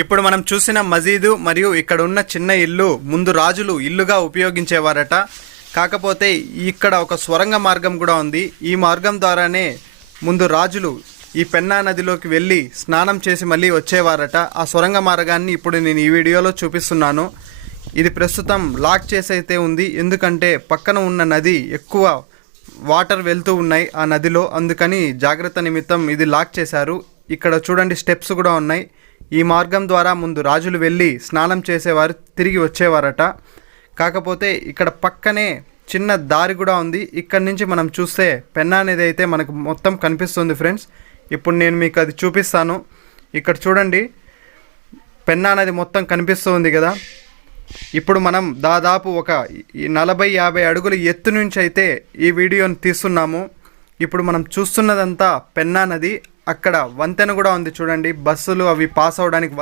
ఇప్పుడు మనం చూసిన మసీదు మరియు ఇక్కడ ఉన్న చిన్న ఇల్లు ముందు రాజులు ఇల్లుగా ఉపయోగించేవారట. కాకపోతే ఇక్కడ ఒక స్వరంగ మార్గం కూడా ఉంది. ఈ మార్గం ద్వారానే ముందు రాజులు ఈ పెన్నా నదిలోకి వెళ్ళి స్నానం చేసి మళ్ళీ వచ్చేవారట. ఆ సొరంగ మార్గాన్ని ఇప్పుడు నేను ఈ వీడియోలో చూపిస్తున్నాను. ఇది ప్రస్తుతం లాక్ చేసి అయితే ఉంది, ఎందుకంటే పక్కన ఉన్న నది ఎక్కువ వాటర్ వెళ్తూ ఉన్నాయి ఆ నదిలో, అందుకని జాగ్రత్త నిమిత్తం ఇది లాక్ చేశారు. ఇక్కడ చూడండి స్టెప్స్ కూడా ఉన్నాయి. ఈ మార్గం ద్వారా ముందు రాజులు వెళ్ళి స్నానం చేసేవారు, తిరిగి వచ్చేవారట. కాకపోతే ఇక్కడ పక్కనే చిన్న దారి కూడా ఉంది. ఇక్కడ నుంచి మనం చూస్తే పెన్నా అనేది అయితే మనకు మొత్తం కనిపిస్తుంది ఫ్రెండ్స్. ఇప్పుడు నేను మీకు అది చూపిస్తాను. ఇక్కడ చూడండి పెన్నా నది మొత్తం కనిపిస్తుంది కదా. ఇప్పుడు మనం దాదాపు ఒక 40-50 అడుగుల ఎత్తు నుంచి అయితే ఈ వీడియోని తీస్తున్నాము. ఇప్పుడు మనం చూస్తున్నదంతా పెన్నా నది. అక్కడ వంతెన కూడా ఉంది చూడండి, బస్సులు అవి పాస్ అవడానికి